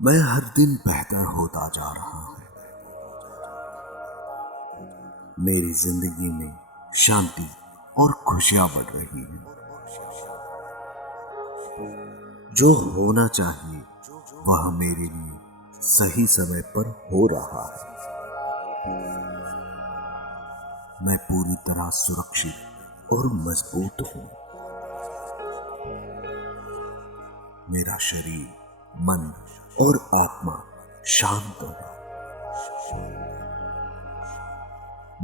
मैं हर दिन बेहतर होता जा रहा हूँ। मेरी जिंदगी में शांति और खुशियां बढ़ रही हैं। जो होना चाहिए वह मेरे लिए सही समय पर हो रहा है। मैं पूरी तरह सुरक्षित और मजबूत हूँ। मेरा शरीर, मन और आत्मा शांत है।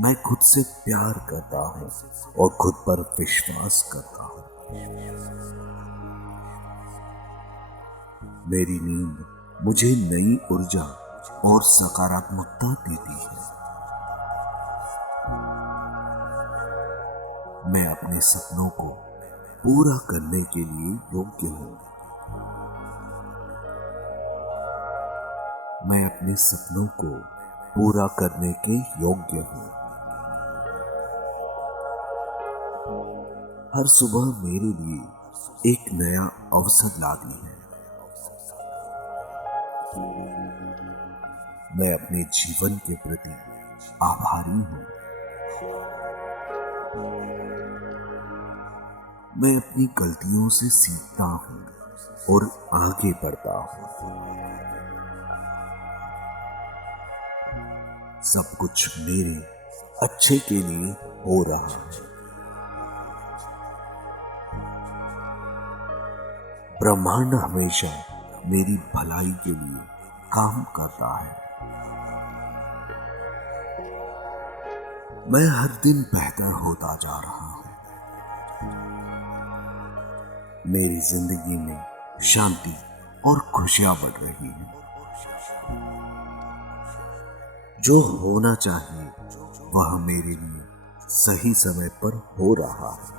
मैं खुद से प्यार करता हूँ और खुद पर विश्वास करता हूँ। मेरी नींद मुझे नई ऊर्जा और सकारात्मकता देती है। मैं अपने सपनों को पूरा करने के लिए योग्य हूँ। मैं अपने सपनों को पूरा करने के योग्य हूँ। हर सुबह मेरे लिए एक नया अवसर लाती है। मैं अपने जीवन के प्रति आभारी हूँ। मैं अपनी गलतियों से सीखता हूँ और आगे बढ़ता हूँ। सब कुछ मेरे अच्छे के लिए हो रहा है। ब्रह्मांड हमेशा मेरी भलाई के लिए काम करता है। मैं हर दिन बेहतर होता जा रहा हूँ। मेरी जिंदगी में शांति और खुशियां बढ़ रही हैं। जो होना चाहिए वह मेरे लिए सही समय पर हो रहा है।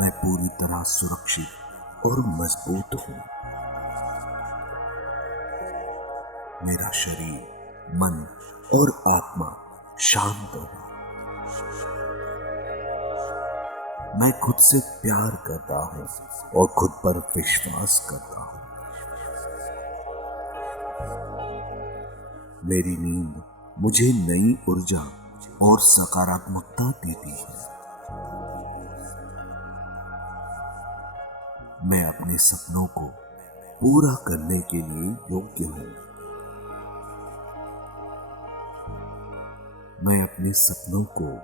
मैं पूरी तरह सुरक्षित और मजबूत हूँ। मेरा शरीर, मन और आत्मा शांत है। मैं खुद से प्यार करता हूँ और खुद पर विश्वास करता हूँ। मेरी नींद मुझे नई ऊर्जा और सकारात्मकता देती है। मैं अपने सपनों को पूरा करने के लिए योग्य हूँ। मैं अपने सपनों को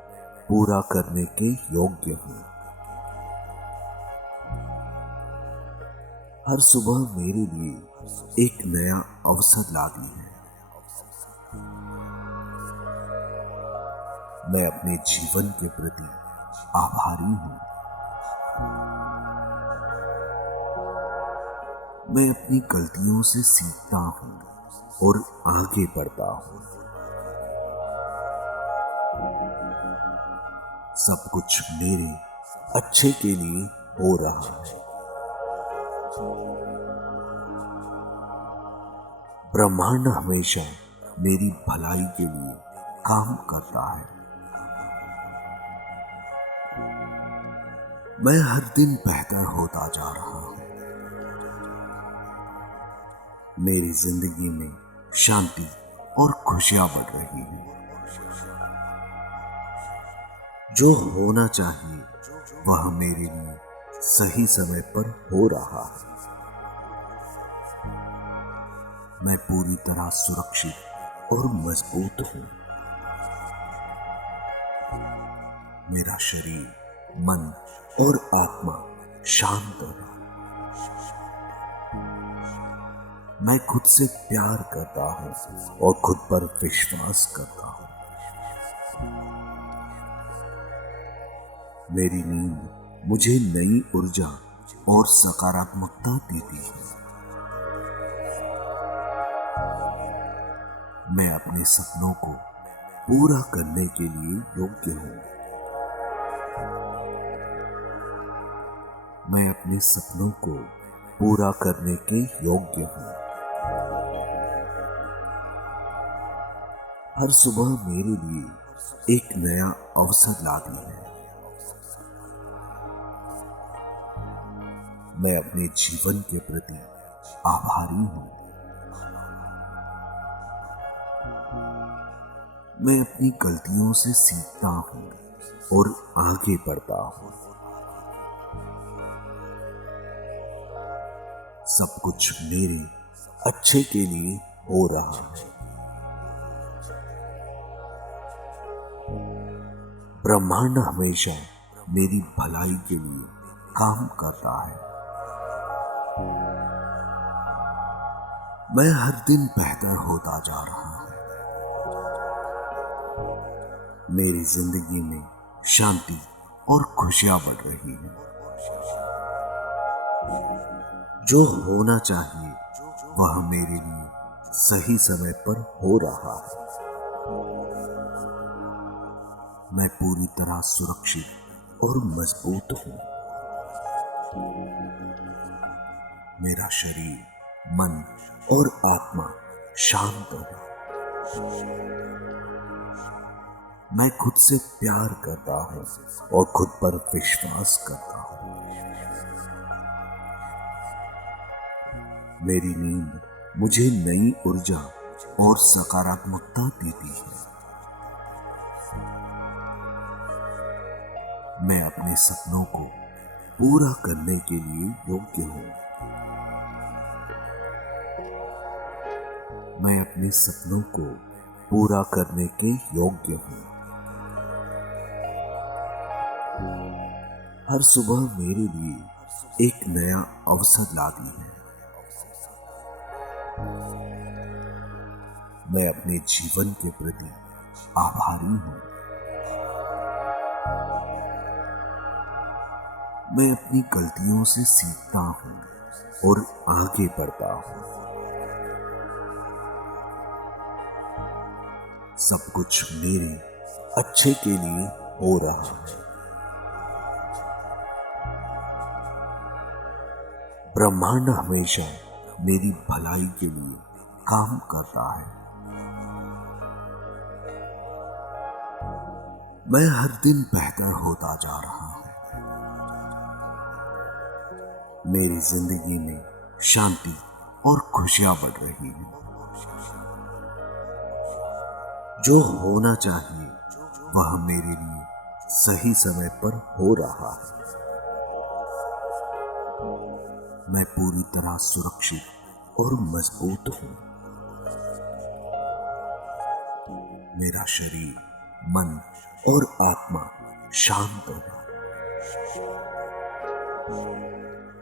पूरा करने के योग्य हूँ। हर सुबह मेरे लिए एक नया अवसर लाती है। मैं अपने जीवन के प्रति आभारी हूँ। मैं अपनी गलतियों से सीखता हूँ और आगे बढ़ता हूँ। सब कुछ मेरे अच्छे के लिए हो रहा है। ब्रह्मांड हमेशा मेरी भलाई के लिए काम करता है। मैं हर दिन बेहतर होता जा रहा हूँ। मेरी जिंदगी में शांति और खुशियां बढ़ रही हैं। जो होना चाहिए वह मेरे लिए सही समय पर हो रहा है। मैं पूरी तरह सुरक्षित और मजबूत हूँ। मेरा शरीर, मन और आत्मा शांत है। मैं खुद से प्यार करता हूँ और खुद पर विश्वास करता हूँ। मेरी नींद मुझे नई ऊर्जा और सकारात्मकता देती है। मैं अपने सपनों को पूरा करने के लिए योग्य हूँ। मैं अपने सपनों को पूरा करने के योग्य हूँ। हर सुबह मेरे लिए एक नया अवसर लाती है। मैं अपने जीवन के प्रति आभारी हूँ। मैं अपनी गलतियों से सीखता हूँ और आगे बढ़ता हूँ। सब कुछ मेरे अच्छे के लिए हो रहा है। ब्रह्मांड हमेशा मेरी भलाई के लिए काम करता है। मैं हर दिन बेहतर होता जा रहा हूं। मेरी जिंदगी में शांति और खुशियां बढ़ रही हैं। जो होना चाहिए वह मेरे लिए सही समय पर हो रहा है। मैं पूरी तरह सुरक्षित और मजबूत हूं। मेरा शरीर, मन और आत्मा शांत है। मैं खुद से प्यार करता हूं और खुद पर विश्वास करता हूं। मेरी नींद मुझे नई ऊर्जा और सकारात्मकता देती है। मैं अपने सपनों को पूरा करने के लिए योग्य हूं। मैं अपने सपनों को पूरा करने के योग्य हूं। हर सुबह मेरे लिए एक नया अवसर लाती है। मैं अपने जीवन के प्रति आभारी हूं। मैं अपनी गलतियों से सीखता हूं और आगे बढ़ता हूं। सब कुछ मेरे अच्छे के लिए हो रहा है। ब्रह्मांड हमेशा मेरी भलाई के लिए काम करता है। मैं हर दिन बेहतर होता जा रहा हूं। मेरी जिंदगी में शांति और खुशियां बढ़ रही हैं। जो होना चाहिए वह मेरे लिए सही समय पर हो रहा है। मैं पूरी तरह सुरक्षित और मजबूत हूं। मेरा शरीर, मन और आत्मा शांत है।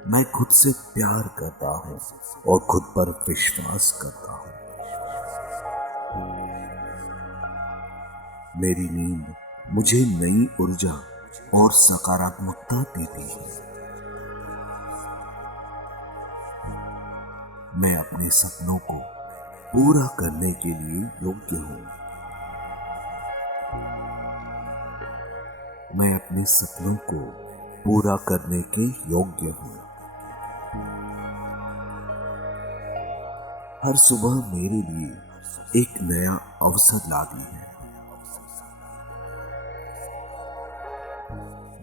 मैं खुद से प्यार करता हूं और खुद पर विश्वास करता हूं। मेरी नींद मुझे नई ऊर्जा और सकारात्मकता देती है। मैं अपने सपनों को पूरा करने के लिए योग्य हूं। मैं अपने सपनों को पूरा करने के योग्य हूं। हर सुबह मेरे लिए एक नया अवसर लाती है।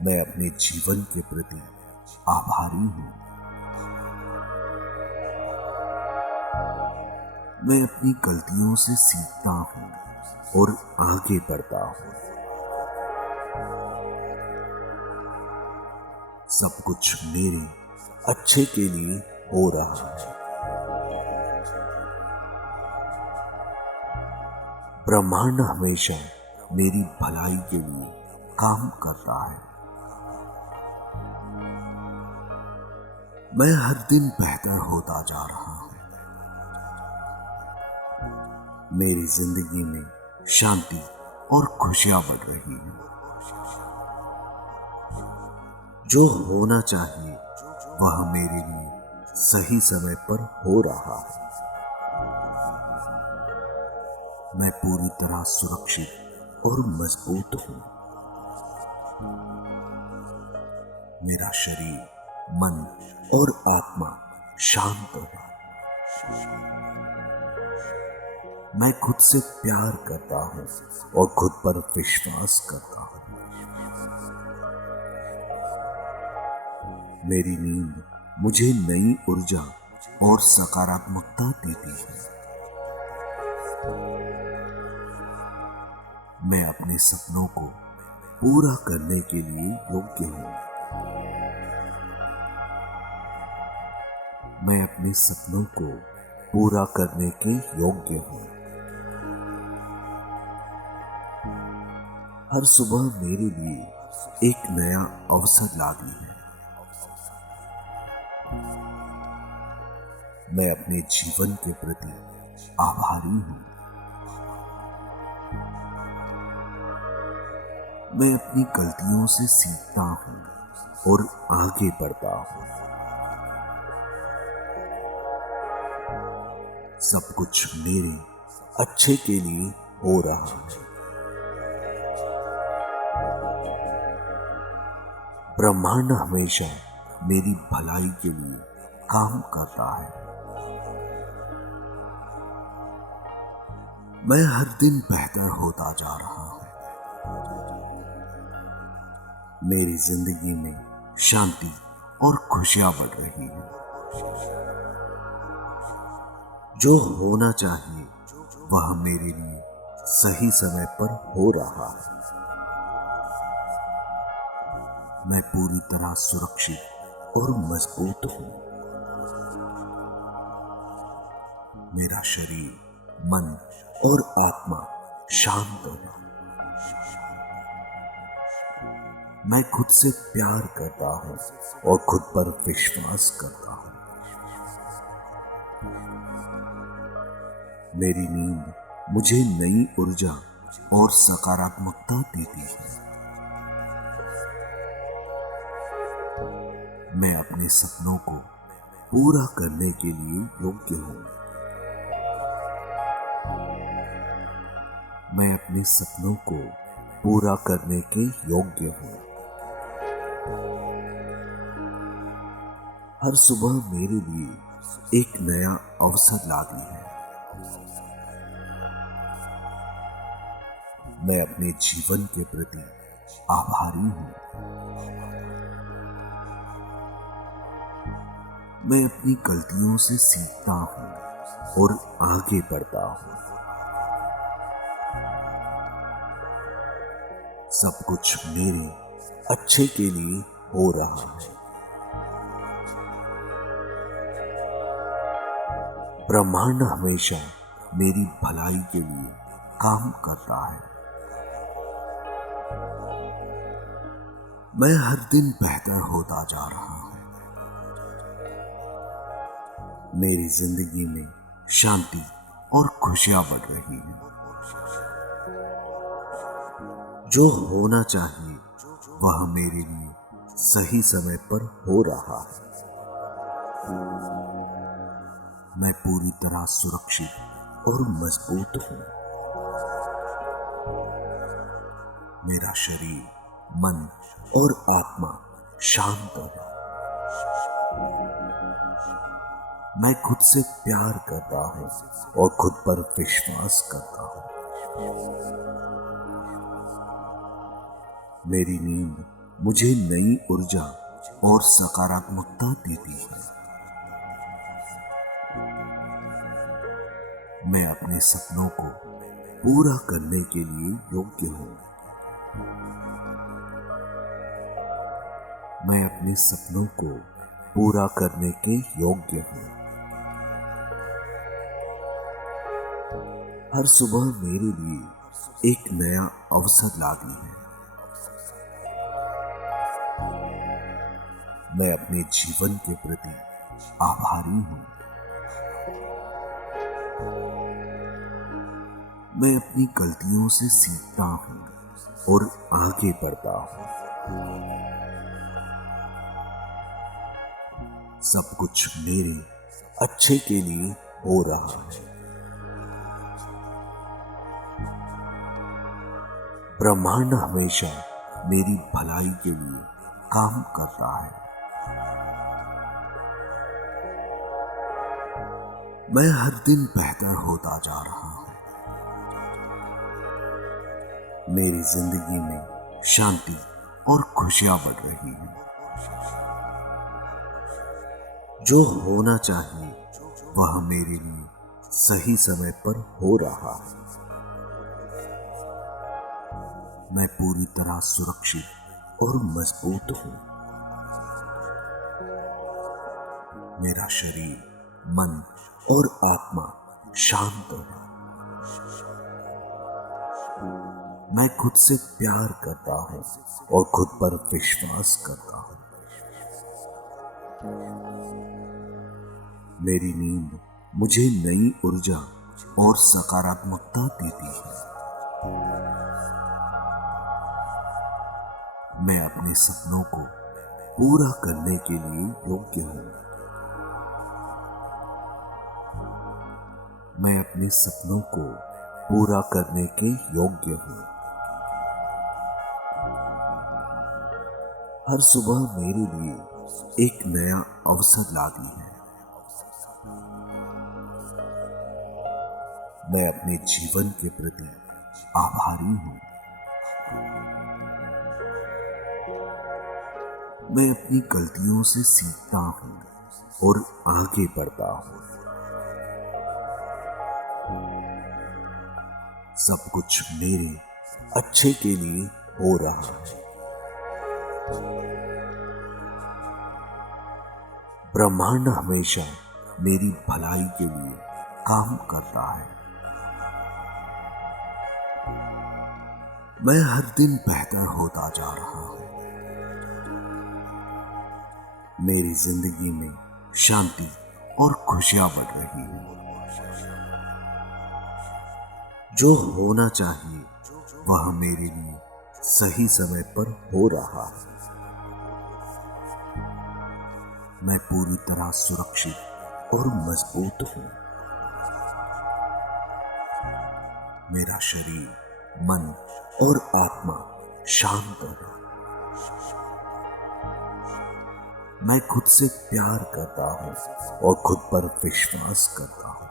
मैं अपने जीवन के प्रति आभारी हूं। मैं अपनी गलतियों से सीखता हूं और आगे बढ़ता हूं। सब कुछ मेरे अच्छे के लिए हो रहा है। ब्रह्मांड हमेशा मेरी भलाई के लिए काम करता है। मैं हर दिन बेहतर होता जा रहा हूं। मेरी जिंदगी में शांति और खुशियां बढ़ रही हैं। जो होना चाहिए वह मेरे लिए सही समय पर हो रहा है। मैं पूरी तरह सुरक्षित और मजबूत हूं। मेरा शरीर, मन और आत्मा शांत है। मैं खुद से प्यार करता हूं और खुद पर विश्वास करता हूं। मेरी नींद मुझे नई ऊर्जा और सकारात्मकता देती है। मैं अपने सपनों को पूरा करने के लिए योग्य हूँ। मैं अपने सपनों को पूरा करने के योग्य हूँ। हर सुबह मेरे लिए एक नया अवसर लाती है। मैं अपने जीवन के प्रति आभारी हूँ। मैं अपनी गलतियों से सीखता हूँ और आगे बढ़ता हूँ। सब कुछ मेरे अच्छे के लिए हो रहा है। ब्रह्मांड हमेशा मेरी भलाई के लिए काम करता है। मैं हर दिन बेहतर होता जा रहा हूँ। मेरी जिंदगी में शांति और खुशियां बढ़ रही है। जो होना चाहिए वह मेरे लिए सही समय पर हो रहा है। मैं पूरी तरह सुरक्षित और मजबूत हूँ। मेरा शरीर, मन और आत्मा शांत है। मैं खुद से प्यार करता हूँ और खुद पर विश्वास करता हूँ। मेरी नींद मुझे नई ऊर्जा और सकारात्मकता देती है। मैं अपने सपनों को पूरा करने के लिए योग्य हूँ। मैं अपने सपनों को पूरा करने के योग्य हूँ। हर सुबह मेरे लिए एक नया अवसर लाती है। मैं अपने जीवन के प्रति आभारी हूँ। मैं अपनी गलतियों से सीखता हूँ और आगे बढ़ता हूँ। सब कुछ मेरे अच्छे के लिए हो रहा है। ब्रह्मांड हमेशा मेरी भलाई के लिए काम करता है। मैं हर दिन बेहतर होता जा रहा हूँ। मेरी जिंदगी में शांति और खुशियां बढ़ रही हैं। जो होना चाहिए वह मेरे लिए सही समय पर हो रहा है। मैं पूरी तरह सुरक्षित और मजबूत हूँ। मेरा शरीर, मन और आत्मा शांत है। मैं खुद से प्यार करता हूँ और खुद पर विश्वास करता हूँ। मेरी नींद मुझे नई ऊर्जा और सकारात्मकता देती है। मैं अपने सपनों को पूरा करने के लिए योग्य हूँ। मैं अपने सपनों को पूरा करने के योग्य हूँ। हर सुबह मेरे लिए एक नया अवसर लाती है। मैं अपने जीवन के प्रति आभारी हूँ। मैं अपनी गलतियों से सीखता हूँ और आगे बढ़ता हूँ। सब कुछ मेरे अच्छे के लिए हो रहा है। ब्रह्मांड हमेशा मेरी भलाई के लिए काम करता है। मैं हर दिन बेहतर होता जा रहा हूँ। मेरी जिंदगी में शांति और खुशियां बढ़ रही हैं। जो होना चाहिए वह मेरे लिए सही समय पर हो रहा है। मैं पूरी तरह सुरक्षित और मजबूत हूँ। मेरा शरीर, मन और आत्मा शांत है। मैं खुद से प्यार करता हूँ और खुद पर विश्वास करता हूँ। मेरी नींद मुझे नई ऊर्जा और सकारात्मकता देती है। मैं अपने सपनों को पूरा करने के लिए योग्य हूँ। मैं अपने सपनों को पूरा करने के योग्य हूँ। हर सुबह मेरे लिए एक नया अवसर लाती है। मैं अपने जीवन के प्रति आभारी हूँ। मैं अपनी गलतियों से सीखता हूँ और आगे बढ़ता हूँ। सब कुछ मेरे अच्छे के लिए हो रहा है। ब्रह्मांड हमेशा मेरी भलाई के लिए काम करता है। मैं हर दिन बेहतर होता जा रहा हूँ। मेरी जिंदगी में शांति और खुशियां बढ़ रही हैं। जो होना चाहिए वह मेरे लिए सही समय पर हो रहा है। मैं पूरी तरह सुरक्षित और मजबूत हूँ। मेरा शरीर, मन और आत्मा शांत है। मैं खुद से प्यार करता हूँ और खुद पर विश्वास करता हूँ।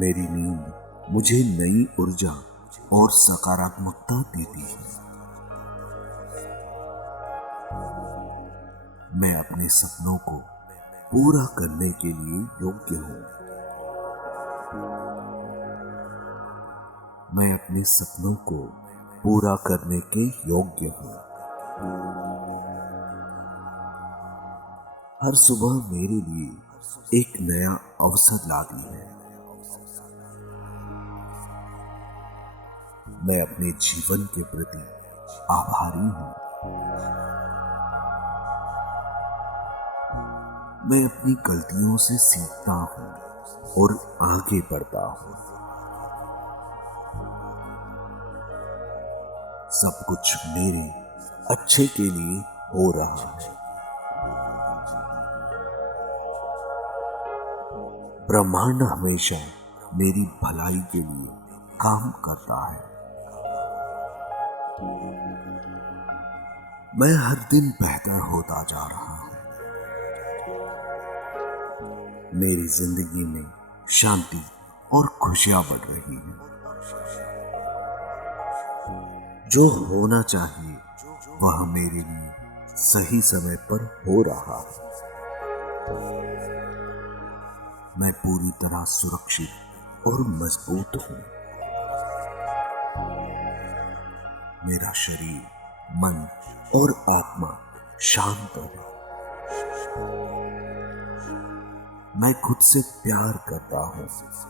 मेरी नींद मुझे नई ऊर्जा और सकारात्मकता देती है। मैं अपने सपनों को पूरा करने के लिए योग्य हूँ। मैं अपने सपनों को पूरा करने के योग्य हूँ। हर सुबह मेरे लिए एक नया अवसर लाती है। मैं अपने जीवन के प्रति आभारी हूँ। मैं अपनी गलतियों से सीखता हूँ और आगे बढ़ता हूँ। सब कुछ मेरे अच्छे के लिए हो रहा है। ब्रह्मांड हमेशा मेरी भलाई के लिए काम करता है। मैं हर दिन बेहतर होता जा रहा हूँ। मेरी जिंदगी में शांति और खुशियां बढ़ रही हैं। जो होना चाहिए वह मेरे लिए सही समय पर हो रहा है। मैं पूरी तरह सुरक्षित और मजबूत हूँ। मेरा शरीर, मन और आत्मा शांत है। मैं खुद से प्यार करता हूँ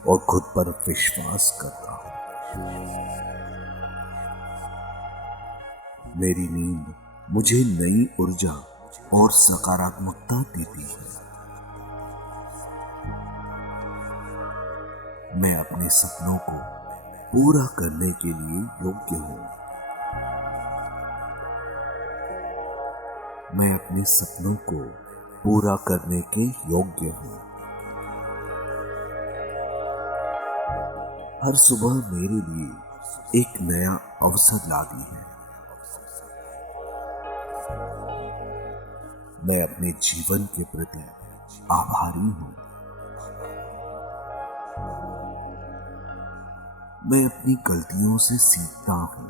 और खुद पर विश्वास करता हूँ। मेरी नींद मुझे नई ऊर्जा और सकारात्मकता देती है। मैं अपने सपनों को पूरा करने के लिए योग्य हूँ। मैं अपने सपनों को पूरा करने के योग्य हूँ। हर सुबह मेरे लिए एक नया अवसर लाती है। मैं अपने जीवन के प्रति आभारी हूँ। मैं अपनी गलतियों से सीखता हूँ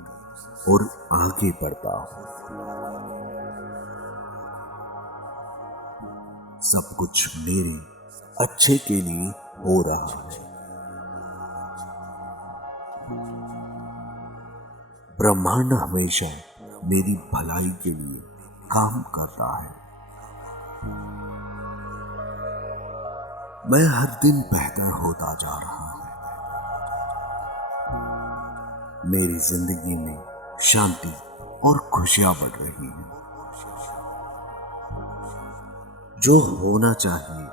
और आगे बढ़ता हूँ। सब कुछ मेरे अच्छे के लिए हो रहा है। ब्रह्मांड हमेशा मेरी भलाई के लिए काम करता है। मैं हर दिन बेहतर होता जा रहा हूं। मेरी जिंदगी में शांति और खुशियां बढ़ रही हैं। जो होना चाहिए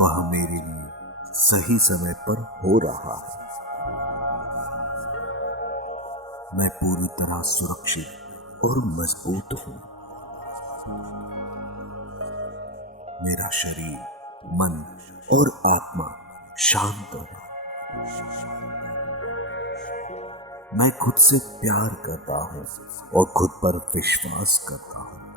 वह मेरे लिए सही समय पर हो रहा है। मैं पूरी तरह सुरक्षित और मजबूत हूं। मेरा शरीर, मन और आत्मा शांत है। मैं खुद से प्यार करता हूं और खुद पर विश्वास करता हूं।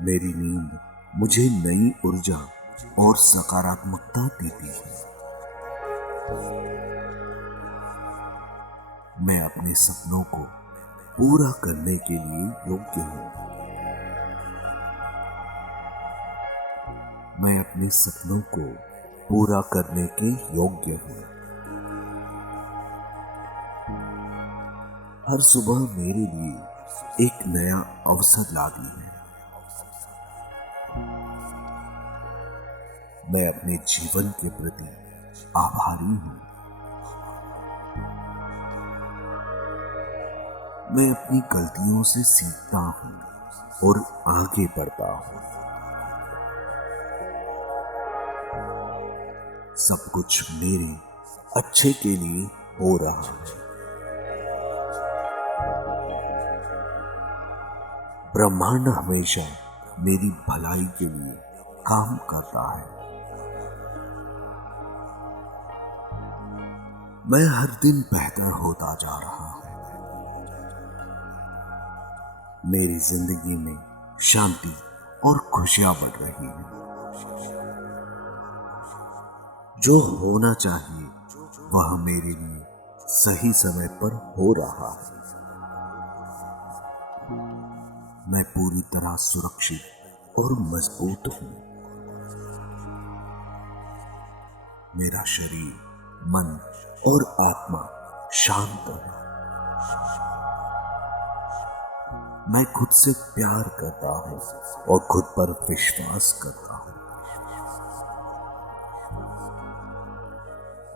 मेरी नींद मुझे नई ऊर्जा और सकारात्मकता देती है। मैं अपने सपनों को पूरा करने के लिए योग्य हूं। मैं अपने सपनों को पूरा करने के योग्य हूं। हर सुबह मेरे लिए एक नया अवसर लाती है। मैं अपने जीवन के प्रति आभारी हूं। मैं अपनी गलतियों से सीखता हूं और आगे बढ़ता हूं। सब कुछ मेरे अच्छे के लिए हो रहा है। ब्रह्मांड हमेशा मेरी भलाई के लिए काम करता है। मैं हर दिन बेहतर होता जा रहा हूं। मेरी जिंदगी में शांति और खुशियां बढ़ रही हैं। जो होना चाहिए वह मेरे लिए सही समय पर हो रहा है। मैं पूरी तरह सुरक्षित और मजबूत हूं। मेरा शरीर, मन और आत्मा शांत है। मैं खुद से प्यार करता हूं और खुद पर विश्वास करता हूं।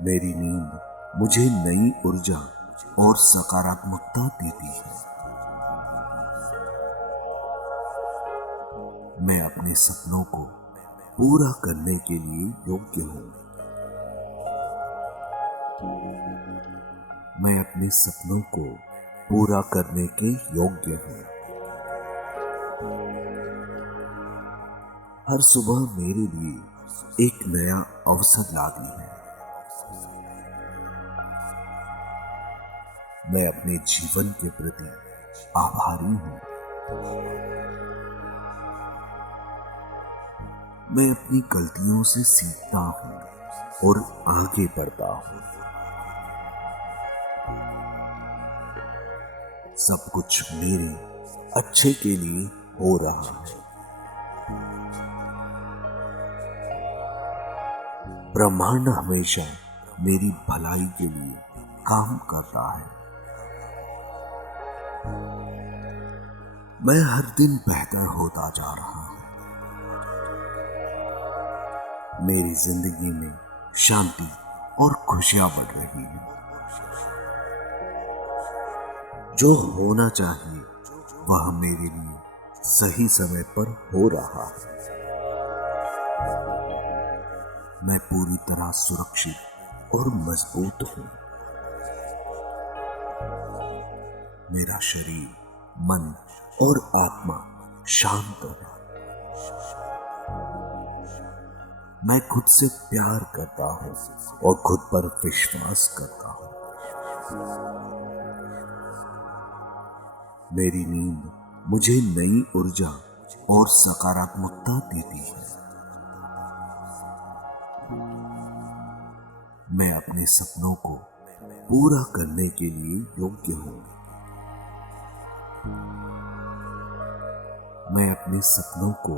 मेरी नींद मुझे नई ऊर्जा और सकारात्मकता देती है। मैं अपने सपनों को पूरा करने के लिए योग्य हूं। मैं अपने सपनों को पूरा करने के योग्य हूं। हर सुबह मेरे लिए एक नया अवसर लाती है। मैं अपने जीवन के प्रति आभारी हूं। मैं अपनी गलतियों से सीखता हूं और आगे बढ़ता हूं। सब कुछ मेरे अच्छे के लिए हो रहा है। ब्रह्मांड हमेशा मेरी भलाई के लिए काम करता है। मैं हर दिन बेहतर होता जा रहा हूं। मेरी जिंदगी में शांति और खुशियां बढ़ रही हैं। जो होना चाहिए वह मेरे लिए सही समय पर हो रहा है। मैं पूरी तरह सुरक्षित और मजबूत हूं। मेरा शरीर, मन और आत्मा शांत है। मैं खुद से प्यार करता हूं और खुद पर विश्वास करता हूं। मेरी नींद मुझे नई ऊर्जा और सकारात्मकता देती है। मैं अपने सपनों को पूरा करने के लिए योग्य हूं। मैं अपने सपनों को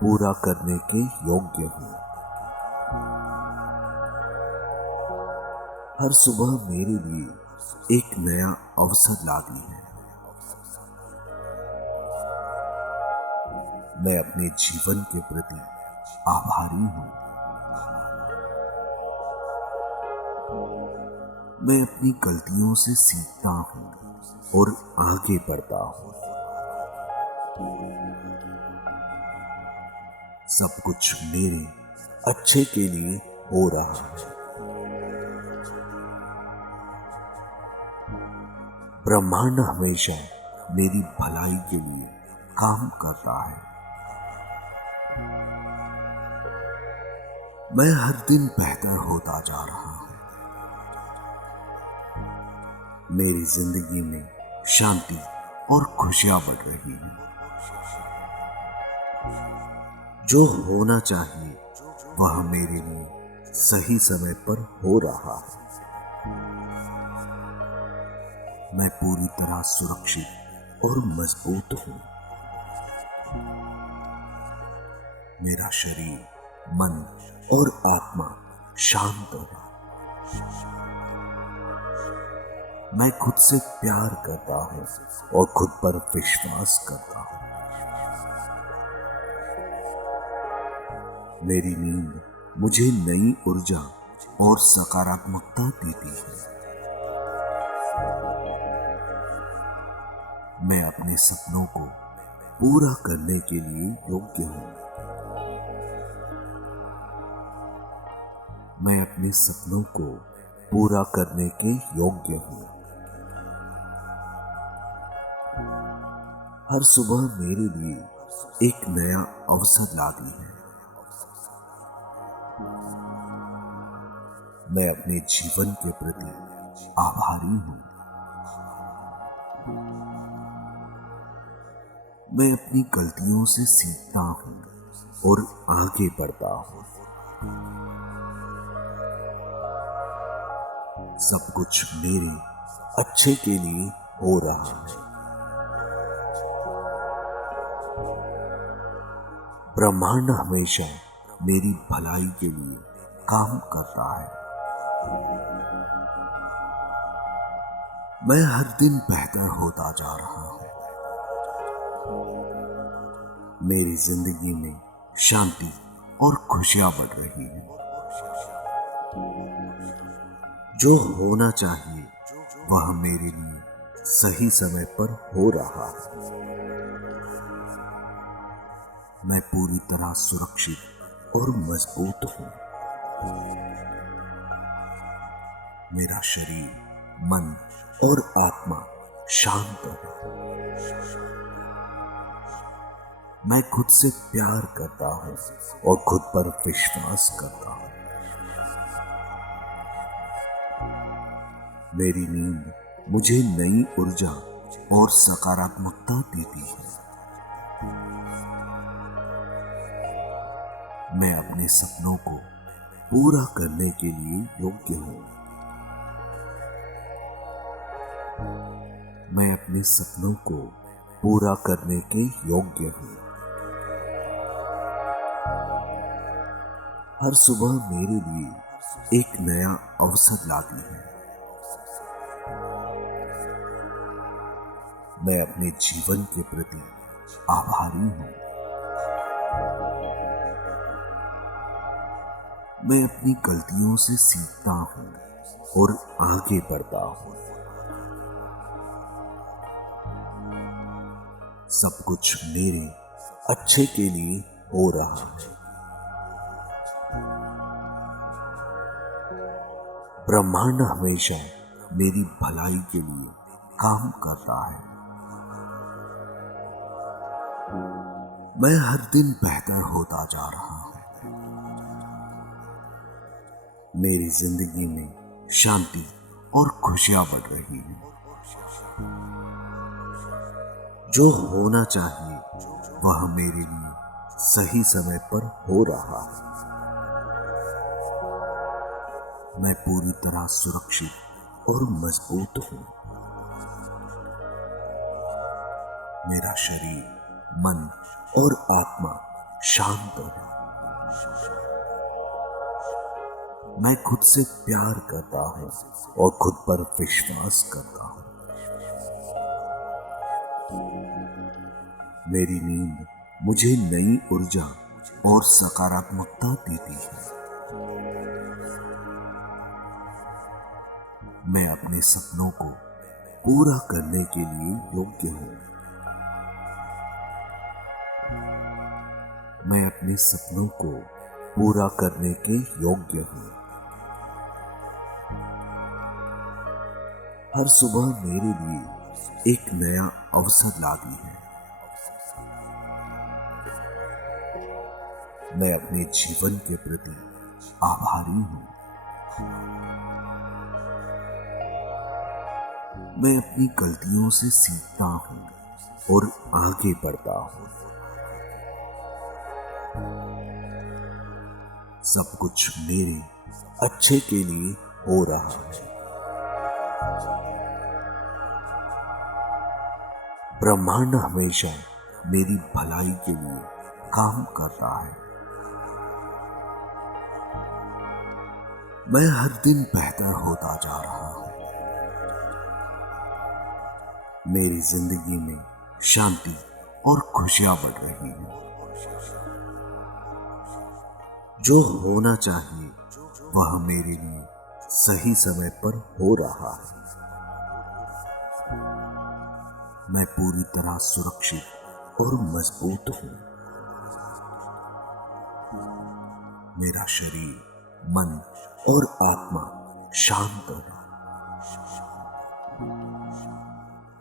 पूरा करने के योग्य हूँ। हर सुबह मेरे लिए एक नया अवसर लाती है। मैं अपने जीवन के प्रति आभारी हूँ। मैं अपनी गलतियों से सीखता हूँ और आगे बढ़ता हूँ। सब कुछ मेरे अच्छे के लिए हो रहा है। ब्रह्मांड हमेशा मेरी भलाई के लिए काम करता है। मैं हर दिन बेहतर होता जा रहा हूं। मेरी जिंदगी में शांति और खुशियां बढ़ रही हैं। जो होना चाहिए वह मेरे लिए सही समय पर हो रहा है। मैं पूरी तरह सुरक्षित और मजबूत हूं। मेरा शरीर, मन और आत्मा शांत है। मैं खुद से प्यार करता हूं और खुद पर विश्वास करता हूं। मेरी नींद मुझे नई ऊर्जा और सकारात्मकता देती है। मैं अपने सपनों को पूरा करने के लिए योग्य हूं। मैं अपने सपनों को पूरा करने के योग्य हूं। हर सुबह मेरे लिए एक नया अवसर लाती है। मैं अपने जीवन के प्रति आभारी हूं। मैं अपनी गलतियों से सीखता हूं और आगे बढ़ता हूं। सब कुछ मेरे अच्छे के लिए हो रहा है। ब्रह्मांड हमेशा मेरी भलाई के लिए काम करता है। मैं हर दिन बेहतर होता जा रहा हूं। मेरी जिंदगी में शांति और खुशियां बढ़ रही हैं। जो होना चाहिए वह मेरे लिए सही समय पर हो रहा है। मैं पूरी तरह सुरक्षित और मजबूत हूं। मेरा शरीर, मन और आत्मा शांत है। मैं खुद से प्यार करता हूं और खुद पर विश्वास करता हूं। मेरी नींद मुझे नई ऊर्जा और सकारात्मकता देती है। मैं अपने सपनों को पूरा करने के लिए योग्य हूं। मैं अपने सपनों को पूरा करने के योग्य हूं। हर सुबह मेरे लिए एक नया अवसर लाती है। मैं अपने जीवन के प्रति आभारी हूं। मैं अपनी गलतियों से सीखता हूं और आगे बढ़ता हूं। सब कुछ मेरे अच्छे के लिए हो रहा है। ब्रह्मांड हमेशा मेरी भलाई के लिए काम करता है। मैं हर दिन बेहतर होता जा रहा हूं। मेरी जिंदगी में शांति और खुशियां बढ़ रही हैं। जो होना चाहिए वह मेरे लिए सही समय पर हो रहा है। मैं पूरी तरह सुरक्षित और मजबूत हूं। मेरा शरीर, मन और आत्मा शांत है। मैं खुद से प्यार करता हूँ और खुद पर विश्वास करता हूँ। मेरी नींद मुझे नई ऊर्जा और सकारात्मकता देती है। मैं अपने सपनों को पूरा करने के लिए योग्य हूँ। मैं अपने सपनों को पूरा करने के योग्य हूँ। हर सुबह मेरे लिए एक नया अवसर लाती है। मैं अपने जीवन के प्रति आभारी हूँ। मैं अपनी गलतियों से सीखता हूँ और आगे बढ़ता हूँ। सब कुछ मेरे अच्छे के लिए हो रहा है। ब्रह्मांड हमेशा मेरी भलाई के लिए काम करता है। मैं हर दिन बेहतर होता जा रहा हूं। मेरी जिंदगी में शांति और खुशियां बढ़ रही हैं। जो होना चाहिए वह मेरे लिए सही समय पर हो रहा है। मैं पूरी तरह सुरक्षित और मजबूत हूं। मेरा शरीर, मन और आत्मा शांत है।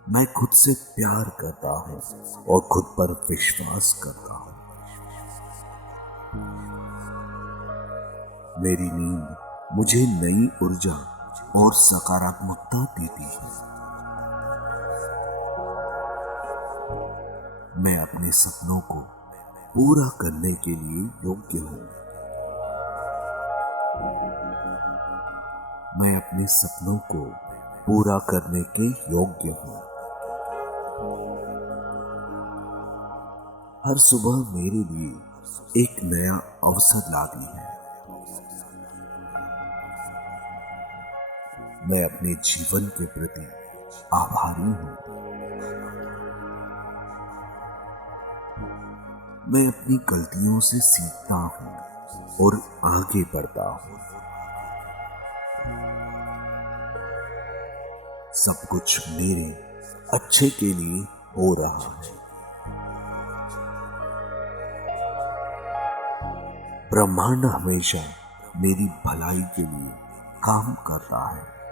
मैं खुद से प्यार करता हूं और खुद पर विश्वास करता हूं। मेरी नींद मुझे नई ऊर्जा और सकारात्मकता देती है। मैं अपने सपनों को पूरा करने के लिए योग्य हूँ। मैं अपने सपनों को पूरा करने के योग्य हूँ। हर सुबह मेरे लिए एक नया अवसर लाती है। मैं अपने जीवन के प्रति आभारी हूँ। मैं अपनी गलतियों से सीखता हूँ और आगे बढ़ता हूँ। सब कुछ मेरे अच्छे के लिए हो रहा है। ब्रह्मांड हमेशा मेरी भलाई के लिए काम करता है।